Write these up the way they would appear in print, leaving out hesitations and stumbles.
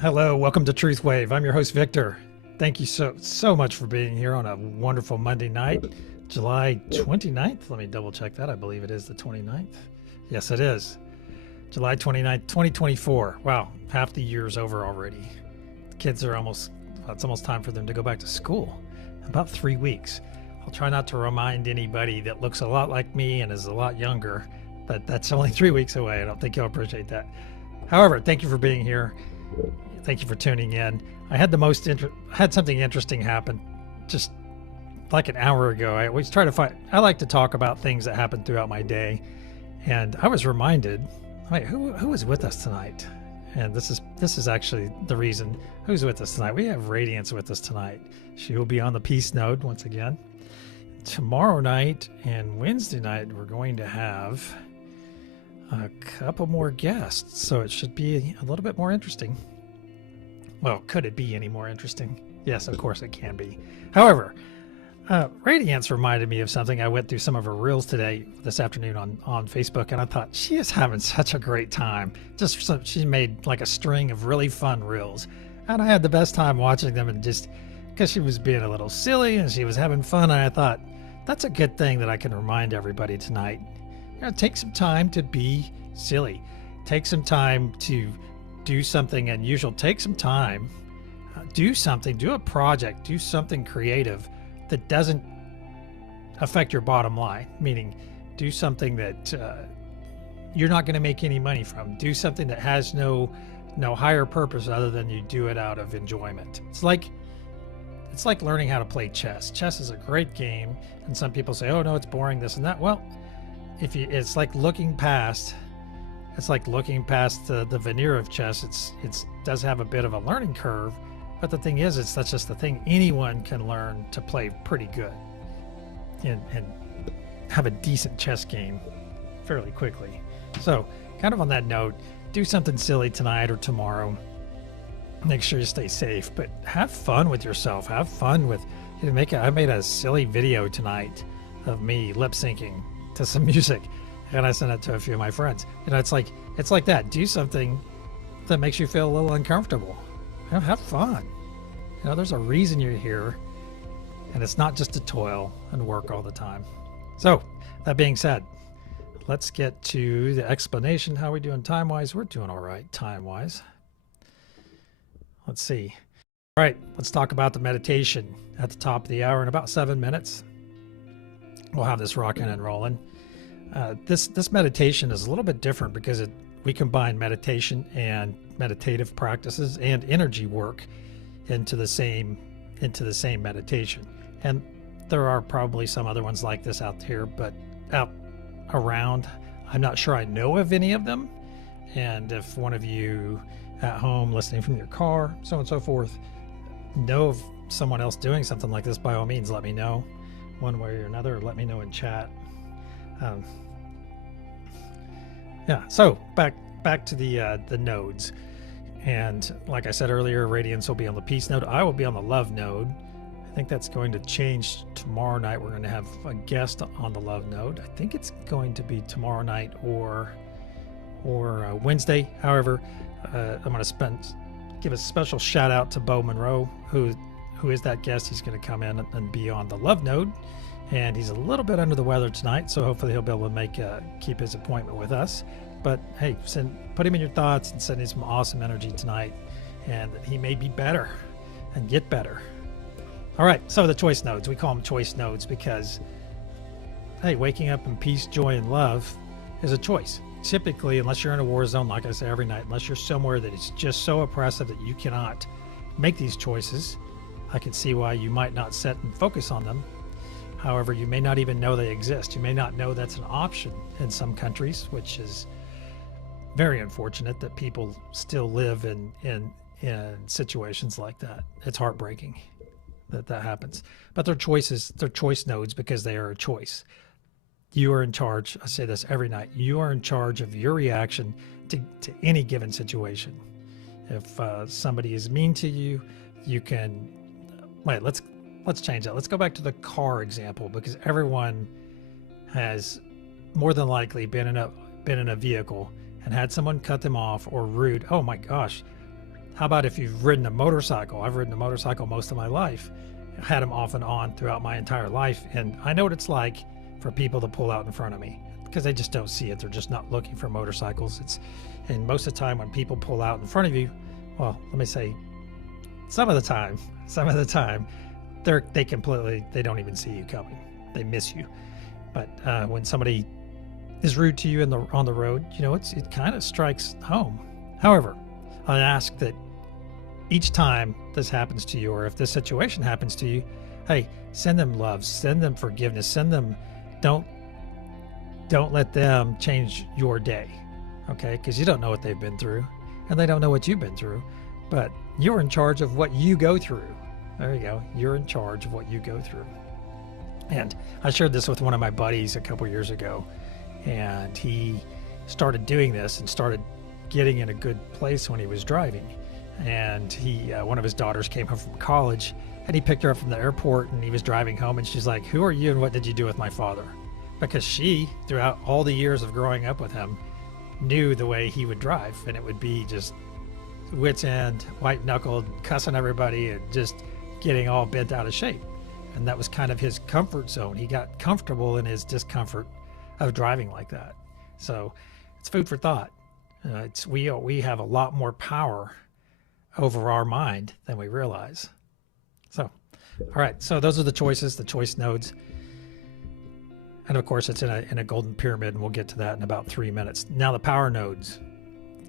Hello, welcome to TruthWave. I'm your host, Victor. Thank you so much for being here on a wonderful Monday night, July 29th. Let me double check that. I believe it is the 29th. Yes, it is. July 29th, 2024. Wow, half the year's over already. The kids are it's almost time for them to go back to school. About 3 weeks. I'll try not to remind anybody that looks a lot like me and is a lot younger that that's only 3 weeks away. I don't think you'll appreciate that. However, thank you for being here. Thank you for tuning in. I had had something interesting happen just like an hour ago. I always try to I like to talk about things that happen throughout my day, and I was reminded, wait, who is with us tonight? And this is actually the reason who's with us tonight. We have Radiance with us tonight. She will be on the Peace Node once again. Tomorrow night and Wednesday night we're going to have a couple more guests, so it should be a little bit more interesting. Well, could it be any more interesting? Yes, of course it can be. However, Radiance reminded me of something. I went through some of her reels this afternoon on Facebook, and I thought she is having such a great time. She made like a string of really fun reels, and I had the best time watching them, and just because she was being a little silly and she was having fun, and I thought that's a good thing that I can remind everybody tonight. Take some time to be silly. Take some time to do something unusual. Take some time, do a project, do something creative that doesn't affect your bottom line, meaning do something that you're not going to make any money from. Do something that has no higher purpose other than you do it out of enjoyment. It's like learning how to play chess. Chess is a great game, and some people say, oh no, it's boring, this and that. Well, it's like looking past the veneer of chess. It does have a bit of a learning curve, but the thing is, that's just the thing. Anyone can learn to play pretty good and have a decent chess game fairly quickly. So kind of on that note, do something silly tonight or tomorrow. Make sure you stay safe, but have fun with yourself. Have fun with I made a silly video tonight of me lip syncing to some music, and I sent it to a few of my friends. It's like that. Do something that makes you feel a little uncomfortable. Have fun. There's a reason you're here, and it's not just to toil and work all the time. So that being said, let's get to the explanation. How are we doing time-wise? We're doing all right time-wise. Let's see. All right, let's talk about the meditation at the top of the hour in about 7 minutes. We'll have this rocking and rolling. This meditation is a little bit different because we combine meditation and meditative practices and energy work into the same meditation. And there are probably some other ones like this out here, but out around, I'm not sure I know of any of them. And if one of you at home listening from your car, so on and so forth, know of someone else doing something like this, by all means, let me know one way or another. Let me know in chat. Yeah, so back back to the nodes. And like I said earlier, Radiance will be on the peace node. I will be on the love node. I think that's going to change tomorrow night. We're going to have a guest on the love node. I think it's going to be tomorrow night or Wednesday. However, I'm going to give a special shout out to Bo Monroe, who is that guest. He's going to come in and be on the love node, and he's a little bit under the weather tonight, so hopefully he'll be able to keep his appointment with us. But hey, put him in your thoughts and send him some awesome energy tonight, and he may be better and get better. All right, so the choice nodes, we call them choice nodes because, hey, waking up in peace, joy, and love is a choice. Typically, unless you're in a war zone, like I say every night, unless you're somewhere that it's just so oppressive that you cannot make these choices, I can see why you might not set and focus on them. However, you may not even know they exist. You may not know that's an option in some countries, which is very unfortunate that people still live in situations like that. It's heartbreaking that happens. But they're choices, they're choice nodes because they are a choice. You are in charge. I say this every night. You are in charge of your reaction to any given situation. If somebody is mean to you, you can wait. Let's change that. Let's go back to the car example, because everyone has more than likely been in a vehicle and had someone cut them off or rude. Oh my gosh. How about if you've ridden a motorcycle? I've ridden a motorcycle most of my life. I had them off and on throughout my entire life. And I know what it's like for people to pull out in front of me because they just don't see it. They're just not looking for motorcycles. And most of the time when people pull out in front of you, well, let me say some of the time, they don't even see you coming. They miss you. But when somebody is rude to you on the road, it kind of strikes home. However, I ask that each time this happens to you, or if this situation happens to you, hey, send them love, send them forgiveness, send them, don't let them change your day, okay? Because you don't know what they've been through, and they don't know what you've been through, but you're in charge of what you go through. There you go. You're in charge of what you go through. And I shared this with one of my buddies a couple years ago, and he started doing this and started getting in a good place when he was driving. And one of his daughters came home from college, and he picked her up from the airport, and he was driving home, and she's like, "Who are you and what did you do with my father?" Because she, throughout all the years of growing up with him, knew the way he would drive, and it would be just wits end, white knuckled, cussing everybody, and just getting all bent out of shape. And that was kind of his comfort zone. He got comfortable in his discomfort of driving like that. So it's food for thought. We have a lot more power over our mind than we realize. So, all right. So those are the choices, the choice nodes. And of course, it's in a golden pyramid, and we'll get to that in about 3 minutes. Now the power nodes: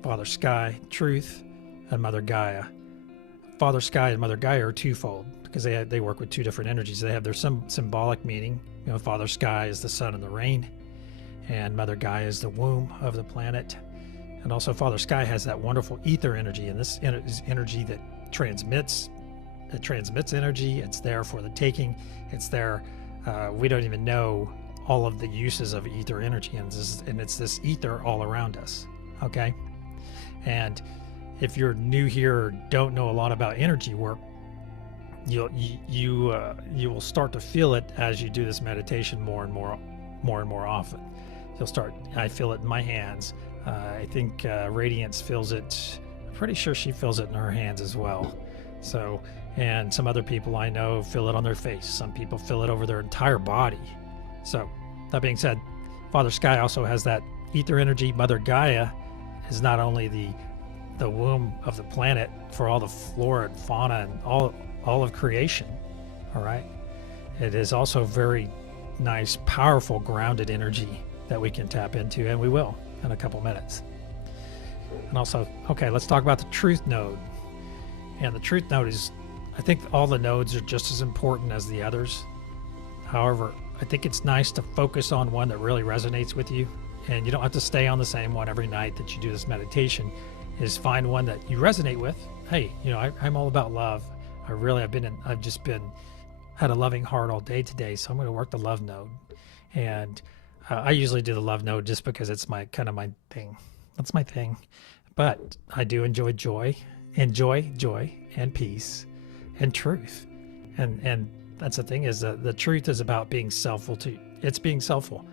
Father Sky, Truth, and Mother Gaia. Father Sky and Mother Gaia are twofold because they work with two different energies. They have their symbolic meaning. Father Sky is the sun and the rain, and Mother Gaia is the womb of the planet. And also Father Sky has that wonderful ether energy, and this is energy that transmits. It transmits energy. It's there for the taking. It's there. We don't even know all of the uses of ether energy, and it's this ether all around us. Okay, and if you're new here or don't know a lot about energy work, you will start to feel it as you do this meditation more and more often. You'll start. I feel it in my hands. I think Radiance feels it. I'm pretty sure she feels it in her hands as well. So, and some other people I know feel it on their face. Some people feel it over their entire body. So, that being said, Father Sky also has that ether energy. Mother Gaia is not only the womb of the planet for all the flora and fauna and all of creation. All right. It is also very nice, powerful, grounded energy that we can tap into, and we will in a couple minutes. And also, okay, let's talk about the truth node. And the truth node is, I think all the nodes are just as important as the others. However, I think it's nice to focus on one that really resonates with you, and you don't have to stay on the same one every night that you do this meditation. Is find one that you resonate with. Hey, I'm all about love. I've just had a loving heart all day today, so I'm going to work the love node. And I usually do the love node just because it's my thing. That's my thing. But I do enjoy joy, and peace and truth. And that's the thing, is that the truth is about being selfful too. It's being selfful.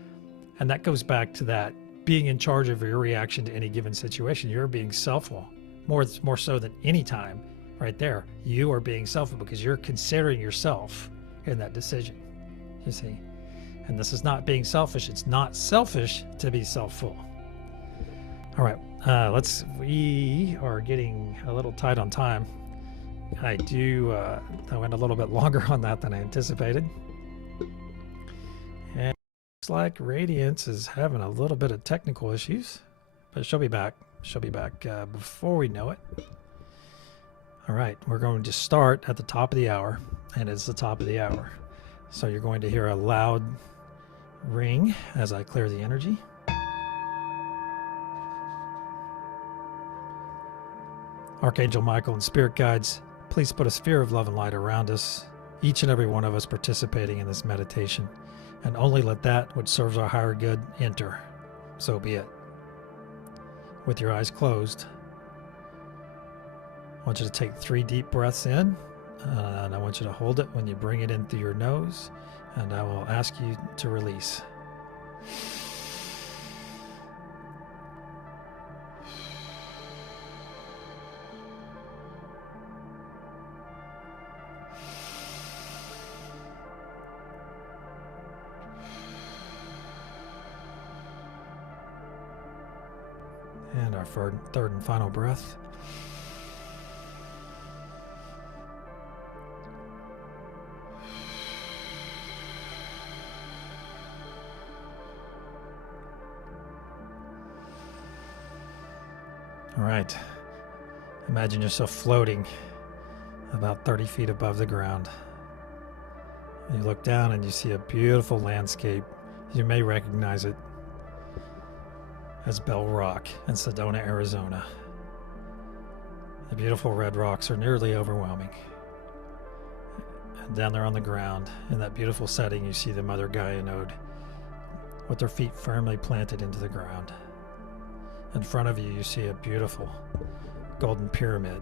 And that goes back to that being in charge of your reaction to any given situation. You're being selfful more so than any time. Right there, you are being selfful because you're considering yourself in that decision, you see. And this is not being selfish. It's not selfish to be selfful. All right, we are getting a little tight on time. I went a little bit longer on that than I anticipated. And looks like Radiance is having a little bit of technical issues, but she'll be back. She'll be back before we know it. All right, we're going to start at the top of the hour, and it's the top of the hour. So you're going to hear a loud ring as I clear the energy. Archangel Michael and Spirit Guides, please put a sphere of love and light around us, each and every one of us participating in this meditation, and only let that which serves our higher good enter. So be it. With your eyes closed, I want you to take 3 deep breaths in, and I want you to hold it when you bring it in through your nose, and I will ask you to release. And our third and final breath. All right. Imagine yourself floating about 30 feet above the ground. You look down and you see a beautiful landscape. You may recognize it as Bell Rock in Sedona, Arizona. The beautiful red rocks are nearly overwhelming. And down there on the ground, in that beautiful setting, you see the Mother Gaia node with their feet firmly planted into the ground. In front of you, you see a beautiful golden pyramid.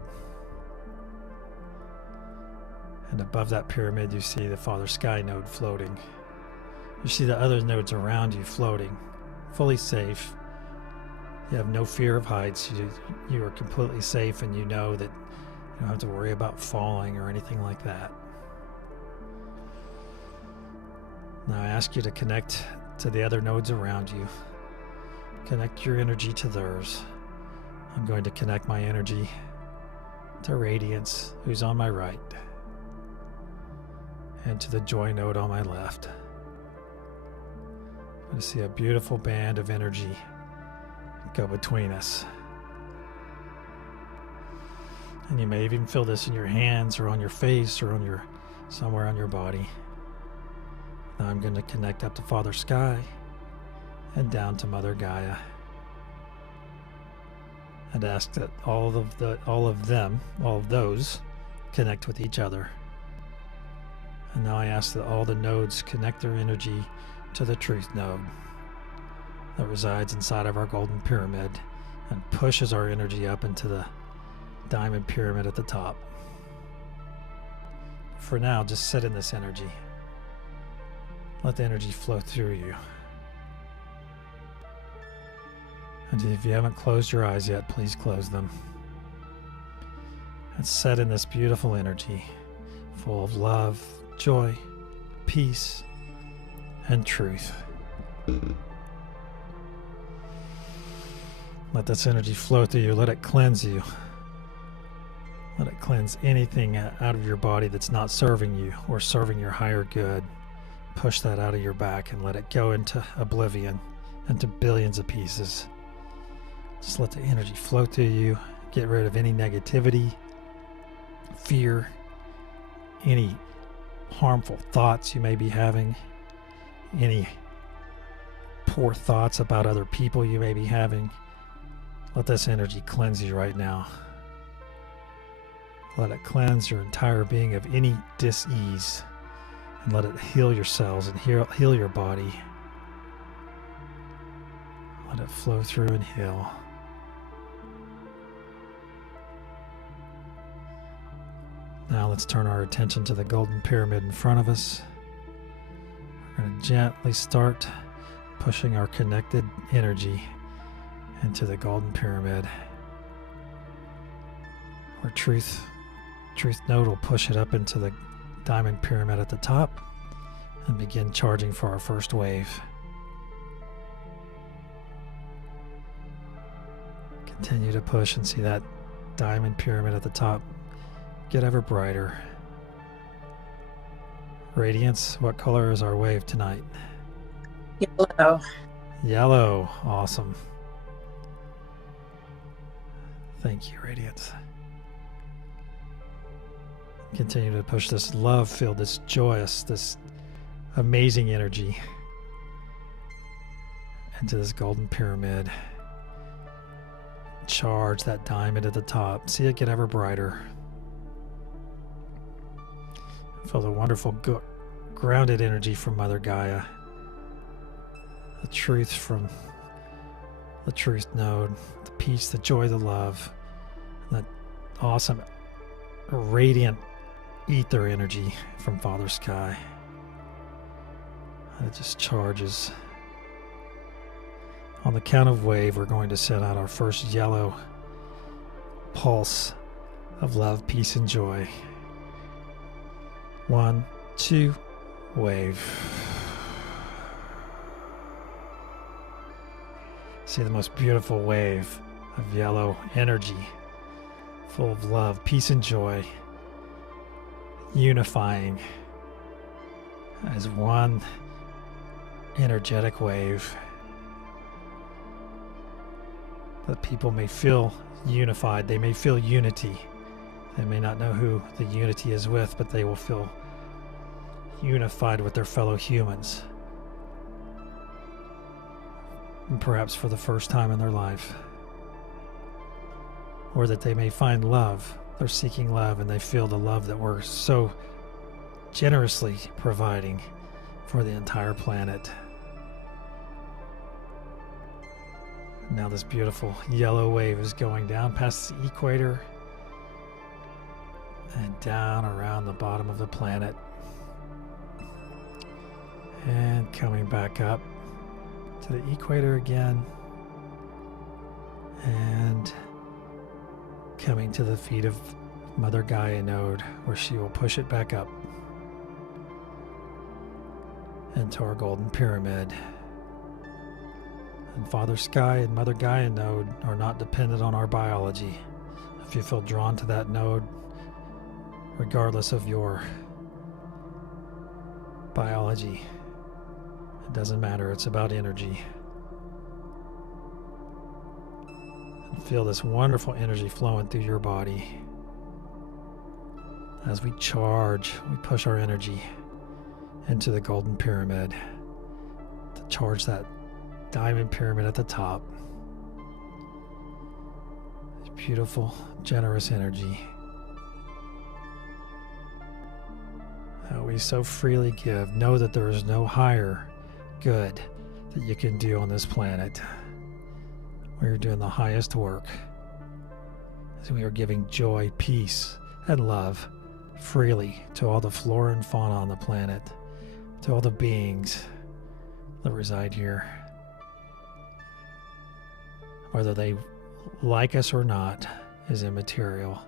And above that pyramid, you see the Father Sky node floating. You see the other nodes around you floating, fully safe. You have no fear of heights. You are completely safe, and you know that you don't have to worry about falling or anything like that. Now I ask you to connect to the other nodes around you. Connect your energy to theirs. I'm going to connect my energy to Radiance, who's on my right, and to the Joy node on my left. I'm going to see a beautiful band of energy go between us. And you may even feel this in your hands or on your face or on somewhere on your body. Now I'm going to connect up to Father Sky and down to Mother Gaia, and ask that all of those connect with each other. And now I ask that all the nodes connect their energy to the Truth node that resides inside of our golden pyramid and pushes our energy up into the diamond pyramid at the top. For now, just sit in this energy. Let the energy flow through you. And if you haven't closed your eyes yet, please close them. And set in this beautiful energy, full of love, joy, peace, and truth. Let this energy flow through you. Let it cleanse you. Let it cleanse anything out of your body that's not serving you or serving your higher good. Push that out of your back and let it go into oblivion, into billions of pieces. Just let the energy flow through you. Get rid of any negativity, fear, any harmful thoughts you may be having, any poor thoughts about other people you may be having. Let this energy cleanse you right now. Let it cleanse your entire being of any dis-ease, and let it heal your cells and heal your body. Let it flow through and heal. Now let's turn our attention to the golden pyramid in front of us. We're going to gently start pushing our connected energy into the golden pyramid. Where truth node will push it up into the diamond pyramid at the top and begin charging for our first wave. Continue to push and see that diamond pyramid at the top get ever brighter. Radiance, what color is our wave tonight? Yellow. Yellow, awesome. Thank you, Radiance. Continue to push this love-filled, this joyous, this amazing energy into this golden pyramid. Charge that diamond at the top. See it get ever brighter. Feel the wonderful grounded energy from Mother Gaia. The truth from the truth node. The peace, the joy, the love. And that awesome, radiant ether energy from Father Sky. It just charges. On the count of wave, we're going to send out our first yellow pulse of love, peace, and joy. 1, 2, wave. See the most beautiful wave of yellow energy, full of love, peace, and joy, unifying as one energetic wave. That people may feel unified, they may feel unity. They may not know who the unity is with, but they will feel unified with their fellow humans. And perhaps for the first time in their life. Or that they may find love. They're seeking love and they feel the love that we're so generously providing for the entire planet. Now this beautiful yellow wave is going down past the equator and down around the bottom of the planet and coming back up to the equator again and coming to the feet of Mother Gaia node, where she will push it back up into our golden pyramid. And Father Sky and Mother Gaia node are not dependent on our biology. If you feel drawn to that node, regardless of your biology, it doesn't matter. It's about energy. And feel this wonderful energy flowing through your body. As we charge, we push our energy into the golden pyramid to charge that diamond pyramid at the top. Beautiful, generous energy that we so freely give. Know that there is no higher good that you can do on this planet. We are doing the highest work as we are giving joy, peace, and love freely to all the flora and fauna on the planet, to all the beings that reside here. Whether they like us or not is immaterial.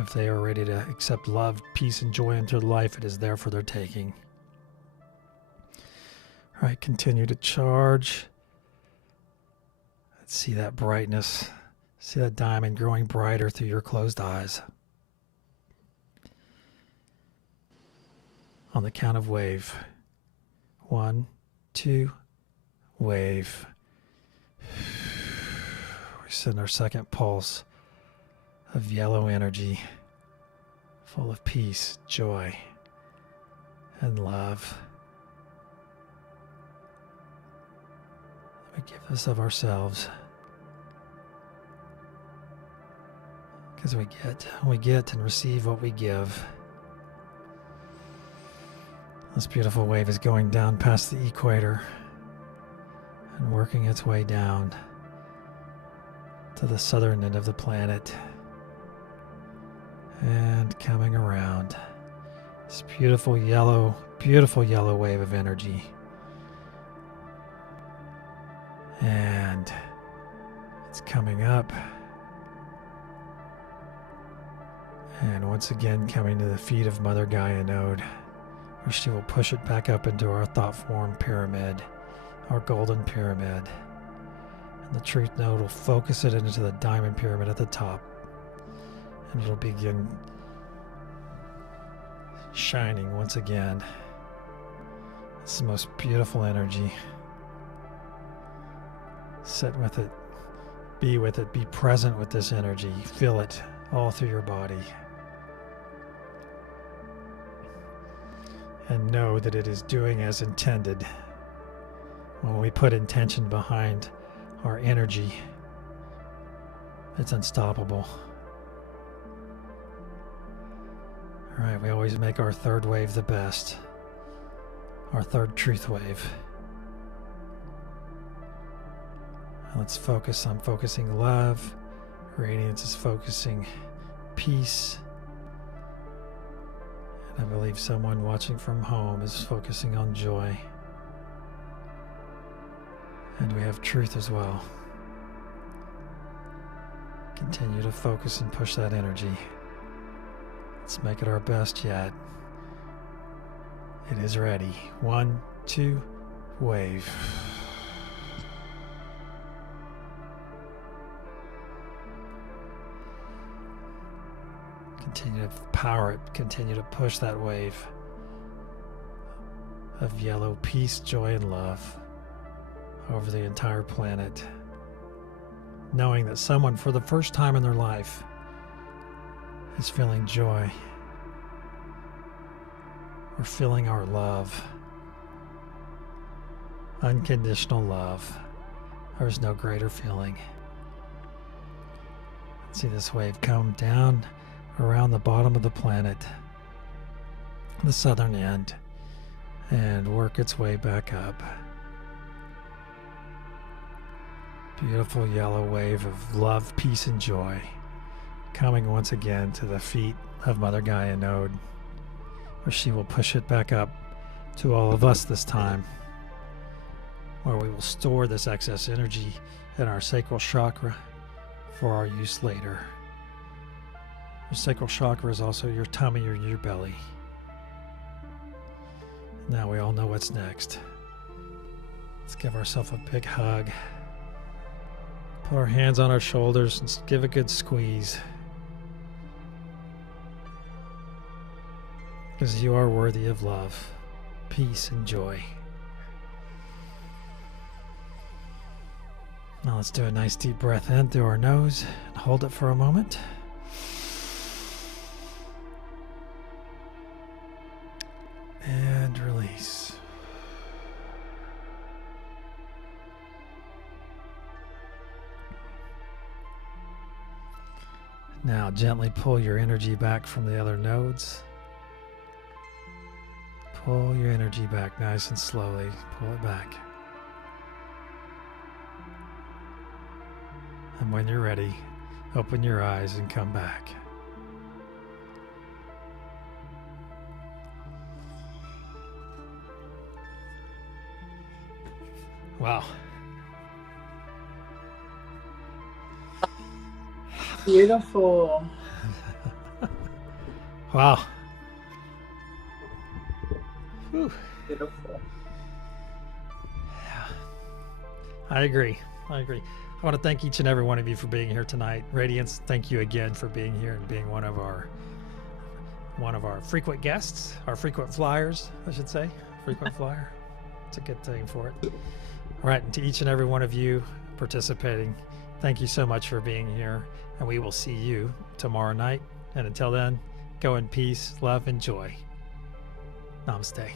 If they are ready to accept love, peace, and joy into life, it is there for their taking. All right, continue to charge. Let's see that brightness. See that diamond growing brighter through your closed eyes. On the count of wave. 1, 2, wave. We send our second pulse of yellow energy, full of peace, joy, and love. We give this of ourselves, because we get and receive what we give. This beautiful wave is going down past the equator and working its way down to the southern end of the planet And coming around. This beautiful yellow wave of energy. And it's coming up. And once again coming to the feet of Mother Gaia node, where she will push it back up into our thought form pyramid, our golden pyramid. And the truth node will focus it into the diamond pyramid at the top. And it'll begin shining once again. It's the most beautiful energy. Sit with it, be present with this energy, feel it all through your body. And know that it is doing as intended. When we put intention behind our energy, it's unstoppable. All right, we always make our third wave the best. Our third truth wave. Let's focus. I'm focusing love. Radiance is focusing peace. And I believe someone watching from home is focusing on joy. And we have truth as well. Continue to focus and push that energy. Let's make it our best yet. It is ready. 1, 2, wave. Continue to power it. Continue to push that wave of yellow peace, joy, and love over the entire planet. Knowing that someone, for the first time in their life, is feeling joy. We're feeling our love. Unconditional love. There's no greater feeling. See this wave come down around the bottom of the planet, the southern end, and work its way back up. Beautiful yellow wave of love, peace, and joy coming once again to the feet of Mother Gaia node, where she will push it back up to all of us this time, where we will store this excess energy in our sacral chakra for our use later. Your sacral chakra is also your tummy or your belly. Now we all know what's next. Let's give ourselves a big hug. Put our hands on our shoulders and give a good squeeze. Because you are worthy of love, peace, and joy. Now let's do a nice deep breath in through our nose and hold it for a moment. And release. Now gently pull your energy back from the other nodes. Pull your energy back nice and slowly. Pull it back. And when you're ready, open your eyes and come back. Wow. Beautiful. Wow. Whew. Beautiful. Yeah. I agree. I want to thank each and every one of you for being here tonight. Radiance, thank you again for being here and being one of our frequent guests, our frequent flyers, I should say. Frequent flyer. It's a good thing for it. All right, and to each and every one of you participating, thank you so much for being here, and we will see you tomorrow night. And until then, go in peace, love, and joy. Namaste.